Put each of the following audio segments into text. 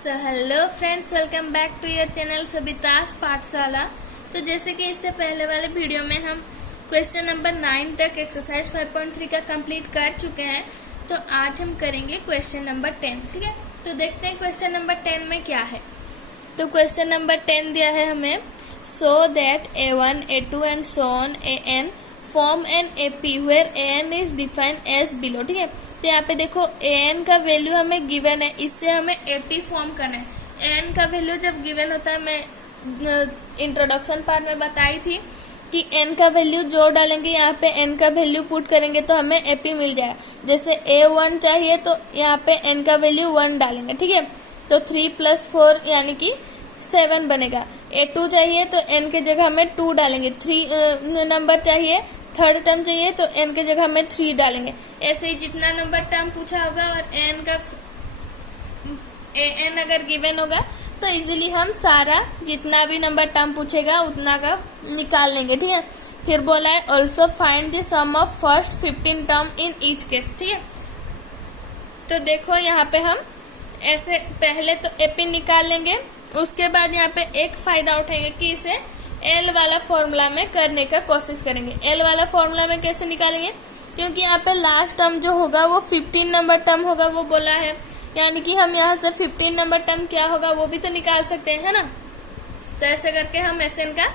So hello friends, welcome back to your channel Sabita's Pathshala. तो जैसे कि इससे पहले वाले वीडियो में हम क्वेश्चन नंबर 9 तक एक्सरसाइज 5.3 का कंप्लीट कर चुके हैं। तो आज हम करेंगे क्वेश्चन नंबर 10। ठीक है, तो देखते हैं क्वेश्चन नंबर 10 में क्या है। तो क्वेश्चन नंबर 10 दिया है हमें, so that A1, A2 and so on AN form an AP where AN is defined as below. ठीक है, तो यहाँ पे देखो AN का वैल्यू हमें गिवन है, इससे हमें AP फॉर्म करना है। AN का वैल्यू जब गिवन होता है, मैं इंट्रोडक्शन पार्ट में बताई थी कि N का वैल्यू जो डालेंगे यहाँ पे N का वैल्यू पुट करेंगे तो हमें AP मिल जाएगा। जैसे A1 चाहिए तो यहाँ पे N का वैल्यू 1 डालेंगे। ठीक है, तो 3 + 4 यानी कि 7 बनेगा। A2 चाहिए तो N के जगह हमें 2 डालेंगे। 3 नंबर चाहिए, थर्ड टर्म चाहिए तो N के जगह हमें 3 डालेंगे। ऐसे ही जितना नंबर टर्म पूछा होगा और AN अगर गिवन होगा तो इजीली हम सारा जितना भी नंबर टर्म पूछेगा उतना का निकाल लेंगे। ठीक है, फिर बोला है also find the sum of first 15 term in each case. ठीक है, तो देखो यहाँ पे हम ऐसे पहले तो AP निकाल लेंगे, उसके बाद यहाँ पे एक फायदा उठाएंगे कि इसे L वाला फॉर्मूला में करने का कोशिश करेंगे। L वाला फॉर्मूला में कैसे निकालेंगे, क्योंकि यहाँ पे लास्ट टर्म जो होगा वो 15 नंबर टर्म होगा, वो बोला है, यानी कि हम यहाँ से 15 नंबर टर्म क्या होगा वो भी तो निकाल सकते हैं, है ना। तो ऐसे करके हम SN का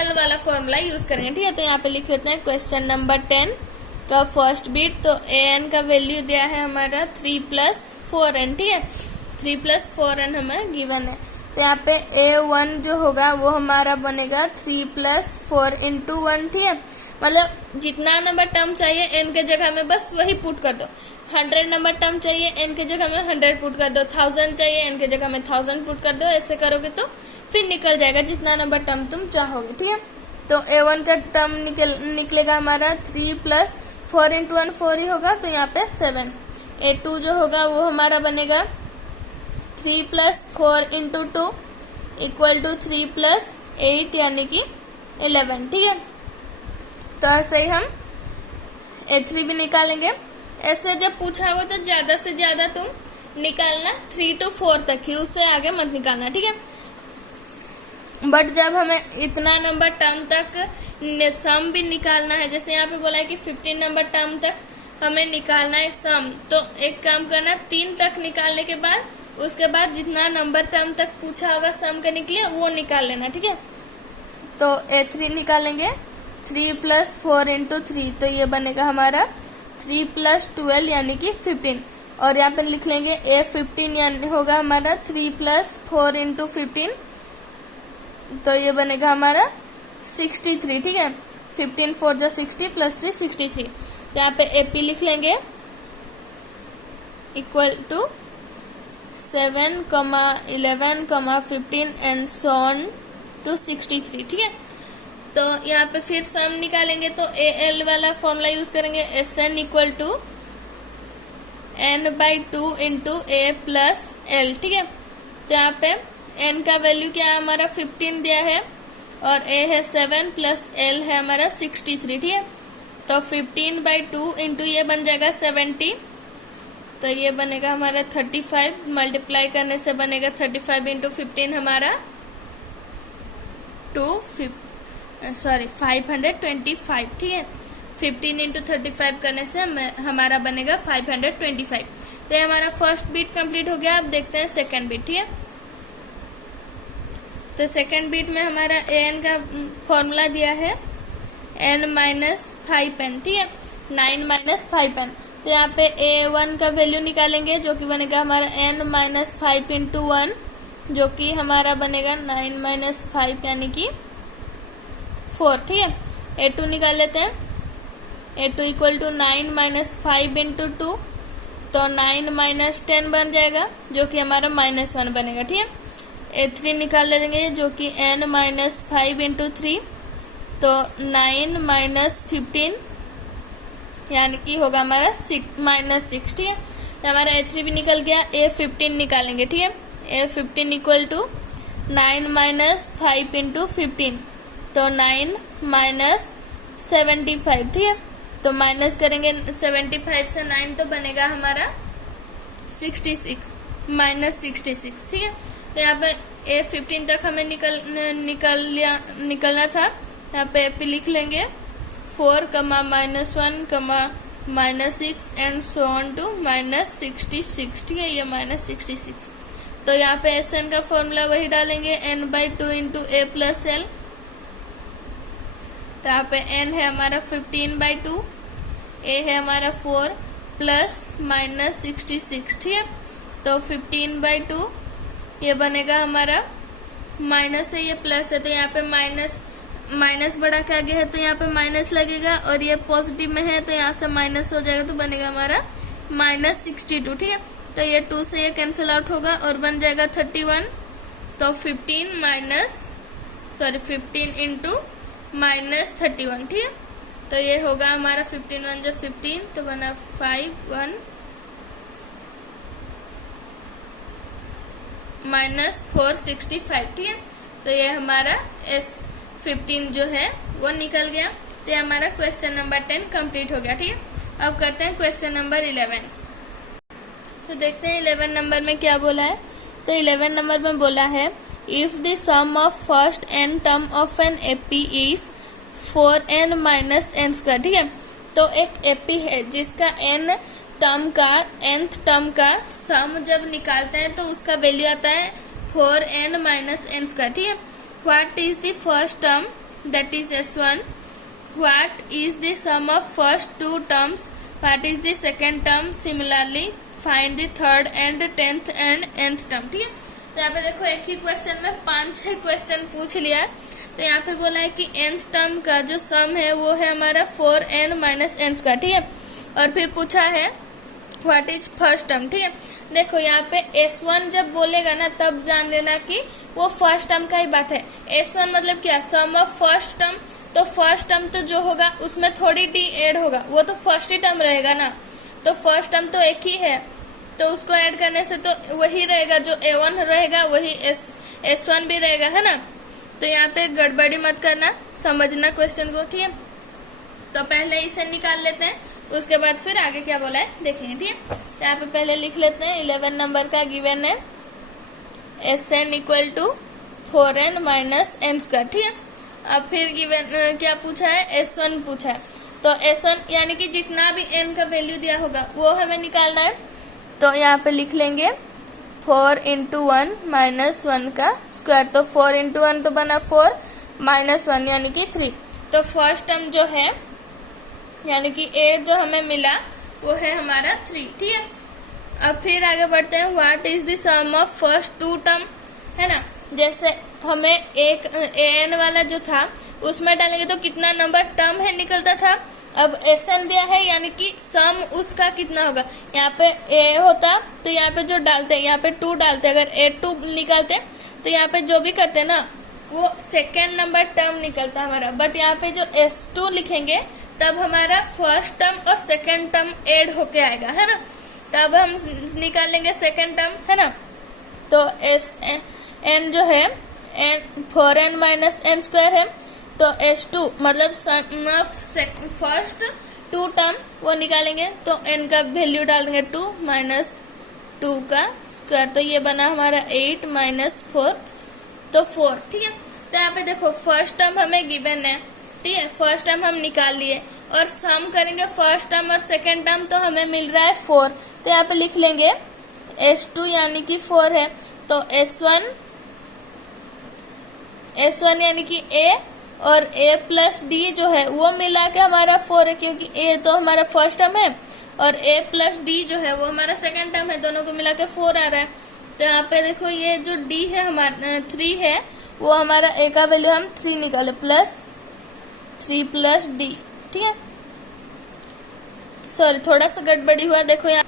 L वाला फॉर्मूला यूज करेंगे। ठीक है, तो यहाँ पे लिख लेते हैं क्वेश्चन नंबर 10 का फर्स्ट बीट। तो AN का वैल्यू दिया है हमारा 3 + 4N। ठीक है, 3 + 4N हमें गिवन है। तो यहाँ पे A1 जो होगा वो हमारा बनेगा 3 + 4 × 1। ठीक है, मतलब जितना नंबर टर्म चाहिए N के जगह में बस वही पुट कर दो। 100 नंबर टर्म चाहिए N के जगह में 100 पुट कर दो, 1000 चाहिए N के जगह में 1000 पुट कर दो। ऐसे करोगे तो फिर निकल जाएगा जितना नंबर टर्म तुम चाहोगे। ठीक है, तो A1 का टर्म निकलेगा हमारा 3 + 4 × 1 4 ही होगा, तो यहाँ पे 7। A2 जो होगा वो हमारा बनेगा 3 + 4 × 2 = 3 + 8 यानी कि 11। ठीक है, तो ऐसे ही हम A3 भी निकालेंगे। ऐसे जब पूछा होगा तो ज्यादा से ज्यादा तुम निकालना 3 to 4 तक ही, उससे आगे मत निकालना। ठीक है, बट जब हमें इतना नंबर टर्म तक सम भी निकालना है, जैसे यहाँ पे बोला है कि 15 नंबर टर्म तक हमें निकालना है सम, तो एक काम करना, 3 तक निकालने के बाद उसके बाद जितना नंबर टर्म तक पूछा होगा सम का निकले वो निकाल लेना। ठीक है, तो A3 निकालेंगे 3 + 4 × 3, तो ये बनेगा हमारा 3 + 12 यानी कि 15। और यहाँ पे लिख लेंगे A15 यानी होगा हमारा 3 + 4 × 15, तो ये बनेगा हमारा 63। ठीक है, 15 4 = 60 + 3 63। यहाँ पे AP लिख लेंगे = 7, 11, 15 एंड सो ऑन टू 63। ठीक है, तो यहाँ पे फिर सम निकालेंगे तो AL वाला फॉर्मूला यूज करेंगे, SN = N/2 × A + L। ठीक है, तो यहाँ पे N का वैल्यू क्या है हमारा 15 दिया है और A है 7 + L है हमारा 63। ठीक है, तो 15/2 × ये बन जाएगा 70, तो ये बनेगा हमारा 35, मल्टीप्लाई करने से बनेगा 35 × 15 हमारा 525। ठीक है, 15 × 35 करने से हमारा बनेगा 525। तो ये हमारा फर्स्ट बीट कंप्लीट हो गया। अब देखते हैं सेकंड बीट। ठीक है, तो सेकंड बीट में हमारा AN का फॉर्मूला दिया है N - 5N। ठीक है, 9 - 5N। तो यहाँ पे A1 का वैल्यू निकालेंगे जो कि बनेगा हमारा N - 5 × 1, जो कि हमारा बनेगा 9 - 5 यानी कि 4। ठीक है, A2 निकाल लेते हैं। A2 = 9 - 5 × 2, तो 9 - 10 बन जाएगा जो कि हमारा -1 बनेगा। ठीक है, A3 निकाल लेंगे जो कि N - 5 × 3, तो 9 - 15 यानी कि होगा हमारा -6। ठीक है, तो हमारा A3 भी निकल गया। A15 निकालेंगे। ठीक है, A15 = 9 - 5 × 15, तो 9 - 75। ठीक है, तो माइनस करेंगे 75 से 9 तो बनेगा हमारा 66। -66, ठीक है। तो यहाँ पे ए 15 तक हमें निकलना था। यहाँ पे ए लिख लेंगे 4, -1, -6 एंड सो ऑन टू -66, ठीक है, ये -66। तो यहाँ पे एस एन का फॉर्मूला वही डालेंगे, n/2 इंटू ए प्लस एल। तो यहाँ पे n है हमारा 15/2, ए है हमारा 4 प्लस -66, ठीक है। तो 15/2 ये बनेगा हमारा, माइनस है ये प्लस है, तो यहाँ पे माइनस बढ़ा के आगे है तो यहाँ पे माइनस लगेगा, और ये पॉजिटिव में है तो यहाँ से माइनस हो जाएगा, तो बनेगा हमारा -62, ठीक है। तो ये 2 से ये कैंसिल आउट होगा और बन जाएगा 31। तो 15 इंटू -31, ठीक है। तो ये होगा हमारा 15 1 जो 15, तो बना 5 1 -465, ठीक है। तो ये हमारा S15 जो है वो निकल गया। तो ये हमारा क्वेश्चन नंबर 10 कंप्लीट हो गया, ठीक है। अब करते हैं क्वेश्चन नंबर 11। तो देखते हैं 11 नंबर में क्या बोला है। तो 11 नंबर में बोला है if the sum of first n term of an AP is 4n - n², ठीक है। तो एक एपी है जिसका n टर्म का nth टर्म का सम जब निकालते हैं तो उसका वैल्यू आता है 4n - n², ठीक है। What is the first term, that is S1, what is the sum of first 2 terms, what is the second term, similarly find the third and 10th and nth term, ठीक है। तो यहाँ पे देखो एक ही question में 5-6 क्वेश्चन पूछ लिया है। तो यहाँ पे बोला है कि nth टर्म का जो सम है वो है हमारा 4n - n², ठीक है। और फिर पूछा है व्हाट इज फर्स्ट टर्म, ठीक है। देखो यहाँ पे S1 जब बोलेगा ना तब जान लेना कि वो फर्स्ट टर्म का ही बात है। S1 मतलब क्या, सम ऑफ फर्स्ट टर्म। तो फर्स्ट टर्म तो जो होगा उसमें थोड़ी डी ऐड होगा, वो तो फर्स्ट ही टर्म रहेगा ना। तो फर्स्ट टर्म तो एक ही है, तो उसको ऐड करने से तो वही रहेगा, जो A1 रहेगा वही S1 भी रहेगा, है ना। तो यहाँ पे गड़बड़ी मत करना, समझना क्वेश्चन को, ठीक है। तो पहले इसे निकाल लेते हैं, उसके बाद फिर आगे क्या बोला है देखेंगे, ठीक है। तो यहाँ पे पहले लिख लेते हैं 11 नंबर का गिवन है Sn = 4n - n², ठीक है। अब फिर गिवन क्या पूछा है, S1 पूछा है। तो S1 यानी कि जितना भी n का वैल्यू दिया होगा वो हमें निकालना है। तो यहाँ पे लिख लेंगे 4 × 1 - 1 का स्क्वायर। तो 4 × 1 तो बना 4 -1 यानी कि 3। तो फर्स्ट टर्म जो है यानी कि a जो हमें मिला वो है हमारा 3, ठीक है। अब फिर आगे बढ़ते हैं, what is the sum of first 2 term, है ना। जैसे हमें एक an वाला जो था उसमें डालेंगे तो कितना नंबर टर्म है निकलता था। अब Sn दिया है यानी कि सम उसका कितना होगा। यहाँ पे a होता तो यहाँ पे जो डालते हैं यहाँ पे 2 डालते, अगर A2 निकालते तो यहाँ पे जो भी करते ना वो सेकेंड नंबर टर्म निकलता हमारा। बट यहाँ पे जो S2 लिखेंगे तब हमारा फर्स्ट टर्म और सेकेंड टर्म ऐड होके आएगा, है ना। तब हम निकालेंगे सेकेंड टर्म, है ना। तो Sn जो है 4n - n² है। तो S2 मतलब फर्स्ट 2 टर्म वो निकालेंगे, तो n का वैल्यू डाल देंगे 2 - 2 का स्क्वायर। तो ये बना हमारा 8 - 4, तो 4, ठीक है। तो यहाँ पे देखो फर्स्ट टर्म हमें गिवन है, ठीक है। फर्स्ट टर्म हम निकाल लिए और सम करेंगे फर्स्ट टर्म और सेकेंड टर्म, तो हमें मिल रहा है 4। तो यहाँ पे लिख लेंगे S2 यानी कि 4 है। तो S1 यानी कि A और A + D जो है वो मिला के हमारा 4 है, क्योंकि A तो हमारा फर्स्ट टर्म है और A + D जो है वो हमारा सेकेंड टर्म है, दोनों को मिला के 4 आ रहा है। तो यहाँ पे देखो ये जो D है हमारा 3 है, वो हमारा A का वैल्यू हम 3 निकाले, +3 + D, ठीक है। सॉरी थोड़ा सा गड़बड़ी हुआ, देखो यहाँ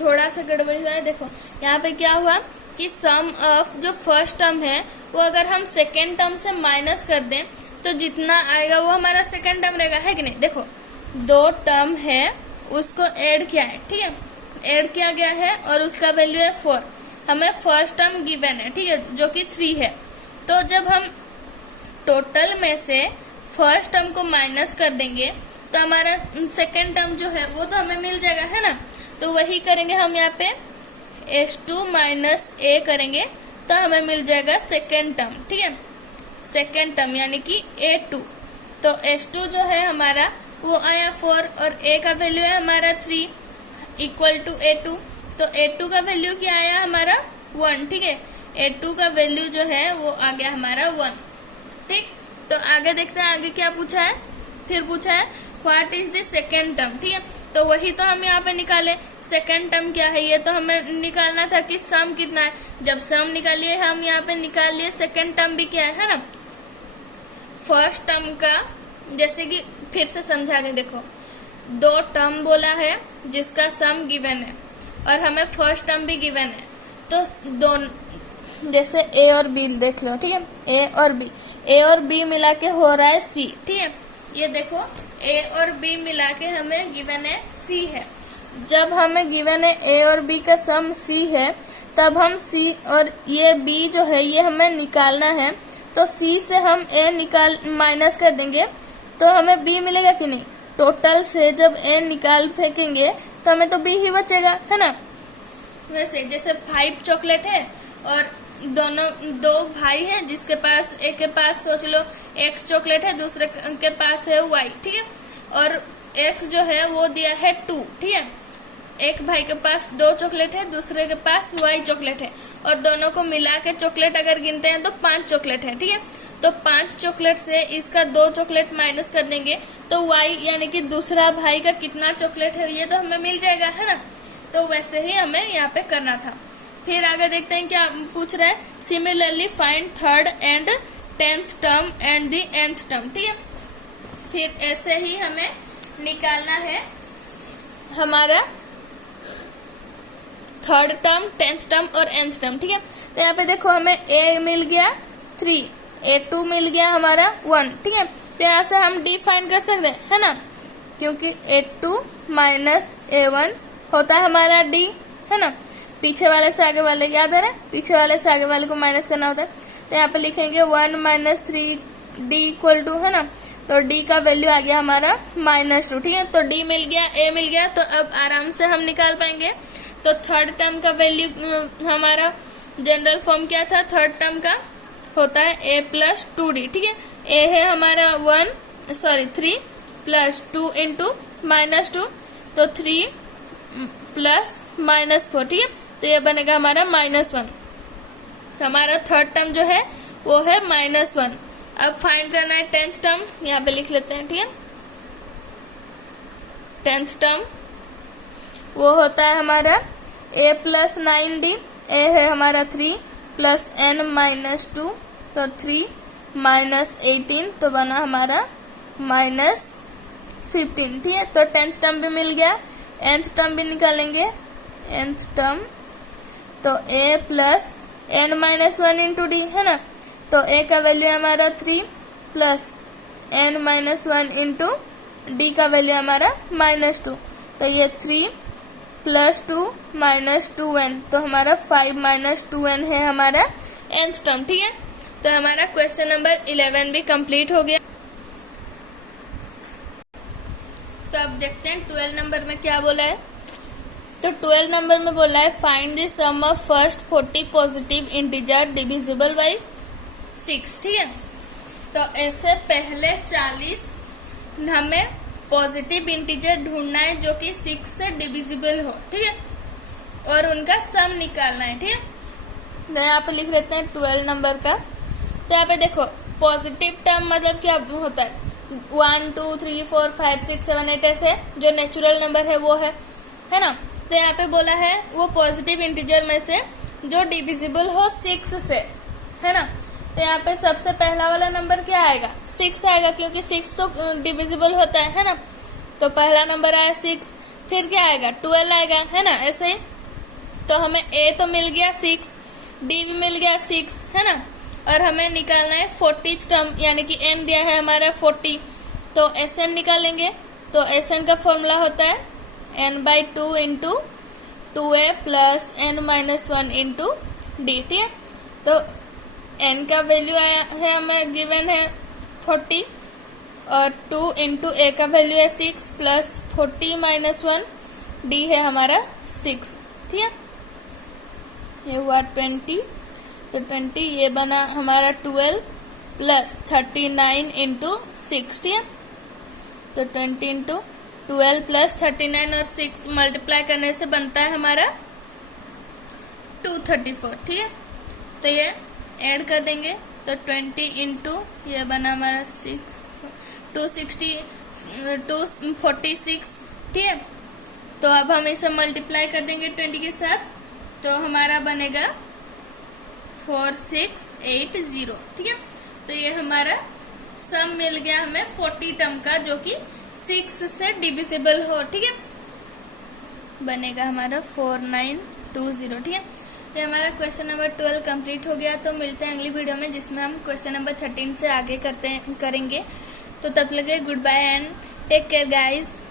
थोड़ा सा गड़बड़ी हुआ है। देखो यहाँ पे क्या हुआ कि सम ऑफ जो फर्स्ट टर्म है वो अगर हम सेकेंड टर्म से माइनस कर दें तो जितना आएगा वो हमारा सेकेंड टर्म रहेगा, है कि नहीं। देखो 2 टर्म है उसको ऐड किया है, ठीक है, ऐड किया गया है और उसका वैल्यू है 4। हमें फर्स्ट टर्म गिवन है, ठीक है, जो कि 3 है। तो जब हम टोटल में से फर्स्ट टर्म को माइनस कर देंगे तो हमारा सेकेंड टर्म जो है वो तो हमें मिल जाएगा, है ना। तो वही करेंगे हम यहाँ पे S2 माइनस ए करेंगे तो हमें मिल जाएगा सेकेंड टर्म, ठीक है, सेकेंड टर्म यानी कि A2। तो S2 जो है हमारा वो आया 4 और A का वैल्यू है हमारा 3 इक्वल टू A2। तो A2 का वैल्यू क्या आया हमारा 1, ठीक है, A2 का वैल्यू जो है वो आ गया हमारा 1, ठीक। तो आगे देखते हैं आगे क्या पूछा है, फिर पूछा है what is the second term, ठीक है। तो वही तो हम यहाँ पे निकाले, सेकेंड टर्म क्या है ये तो हमें निकालना था कि सम कितना है। जब सम निकालिए हम यहाँ पे निकाल लिए सेकेंड टर्म भी क्या है ना। फर्स्ट टर्म का जैसे कि फिर से समझा रही, देखो 2 टर्म बोला है जिसका सम गिवन है और हमें फर्स्ट टर्म भी गिवन है। तो दोनों जैसे ए और बी देख लो, ठीक है, ए और बी मिला के हो रहा है सी, ठीक है। ये देखो ए और बी मिला के हमें गिवन है सी है। जब हमें गिवन है ए और बी का सम सी है तब हम सी और ये बी जो है ये हमें निकालना है। तो सी से हम ए निकाल माइनस कर देंगे तो हमें बी मिलेगा कि नहीं। टोटल से जब ए निकाल फेंकेंगे तो हमें तो बी ही बचेगा, है ना। वैसे जैसे 5 चॉकलेट है और दोनों 2 भाई हैं जिसके पास एक के पास सोच लो x चॉकलेट है, दूसरे के पास है y, ठीक है, और x जो है वो दिया है 2, ठीक है। एक भाई के पास 2 चॉकलेट है, दूसरे के पास y चॉकलेट है और दोनों को मिला के चॉकलेट अगर गिनते हैं तो 5 चॉकलेट है, ठीक है। तो 5 चॉकलेट से इसका 2 चॉकलेट माइनस कर देंगे तो y यानी कि दूसरा भाई का कितना चॉकलेट है ये तो हमें मिल जाएगा, है ना। तो वैसे ही हमें यहाँ पे करना था। फिर आगे देखते हैं क्या पूछ रहा है, similarly find third and 10th term and the nth term, ठीक है। फिर ऐसे ही हमें निकालना है हमारा थर्ड टर्म, 10th टर्म और nth टर्म, ठीक है। तो यहाँ पे देखो हमें a मिल गया 3, A2 मिल गया हमारा 1, ठीक है। तो यहाँ से हम d फाइंड कर सकते हैं, है ना, क्योंकि A2 माइनस A1 होता है हमारा d, है ना। पीछे वाले से आगे वाले याद है ना, पीछे वाले से आगे वाले को माइनस करना होता है। तो यहाँ पे लिखेंगे 1 माइनस 3d इक्वल टू, है ना। तो d का वैल्यू आ गया हमारा -2, ठीक है। तो d मिल गया, a मिल गया, तो अब आराम से हम निकाल पाएंगे। तो थर्ड टर्म का वैल्यू हमारा जनरल फॉर्म क्या था, थर्ड टर्म का होता है a प्लस 2d, ठीक है। a है हमारा 3 प्लस 2 इंटू -2, तो 3 प्लस -4, ठीक है। तो ये बनेगा हमारा -1। हमारा थर्ड टर्म जो है वो है -1। अब फाइंड करना है 10th टर्म, यहाँ पे लिख लेते हैं, ठीक है। 10th टर्म वो होता है हमारा a प्लस 9d, a है हमारा 3 प्लस n -2, तो 3 माइनस 18 तो बना हमारा -15, ठीक है। तो 10th टर्म भी मिल गया, nth टर्म भी निकालेंगे, nth टर्म तो a plus n-1 into D, है ना। तो a का वैल्यू है हमारा 3 प्लस n-1 इंटू डी का वैल्यू हमारा -2, तो ये 3 प्लस 2 -2n, तो हमारा 5 -2n है हमारा nth टर्म, ठीक है। तो हमारा क्वेश्चन नंबर 11 भी कंप्लीट हो गया। तो अब देखते हैं 12 नंबर में क्या बोला है। तो 12 नंबर में बोला है find the sum of first 40 positive integer divisible by 6, ठीक है। तो ऐसे पहले 40 हमें पॉजिटिव इंटीजर ढूंढना है जो कि 6 से डिविजिबल हो, ठीक है, और उनका सम निकालना है, ठीक है। तो यहाँ पे लिख लेते हैं 12 नंबर का। तो यहाँ पे देखो पॉजिटिव टर्म मतलब क्या होता है, 1 2 3 4 5 6 7 8 ऐसे जो नेचुरल नंबर है वो है ना। तो यहाँ पे बोला है वो पॉजिटिव इंटीजर में से जो डिविजिबल हो 6 से, है ना। तो यहाँ पे सबसे पहला वाला नंबर क्या आएगा, 6 आएगा, क्योंकि 6 तो डिविजिबल होता है ना। तो पहला नंबर आया 6, फिर क्या आएगा 12 आएगा, है ना, ऐसे ही। तो हमें a तो मिल गया 6, d भी मिल गया 6, है ना। और हमें निकालना है 40th टर्म, यानी कि n दिया है हमारा 40, तो Sn निकालेंगे। तो Sn का फॉर्मूला होता है n/2 into 2a plus n-1 into D, ठीक है। तो n का वैल्यू है हमें गिवन है 40 और 2 इंटू a का वैल्यू है 6 प्लस 40 -1 d है हमारा 6, ठीक है। ये हुआ 20, तो 20 ये बना हमारा 12 प्लस 39 इंटू 6, ठीक है। तो 20 इंटू 12 प्लस 39 और 6 मल्टीप्लाई करने से बनता है हमारा 234, ठीक है। तो ये ऐड कर देंगे, तो 20 इंटू ये बना हमारा 6 246, ठीक है। तो अब हम इसे मल्टीप्लाई कर देंगे 20 के साथ, तो हमारा बनेगा 4680, ठीक है। तो ये हमारा सम मिल गया हमें 40 टर्म का, जो कि 6 से डिविजिबल हो, ठीक है। बनेगा हमारा 4920, ठीक है। तो हमारा क्वेश्चन नंबर 12 कंप्लीट हो गया। तो मिलते हैं अगली वीडियो में, जिसमें हम क्वेश्चन नंबर 13 से आगे करेंगे। तो तब लगे goodbye and take care guys.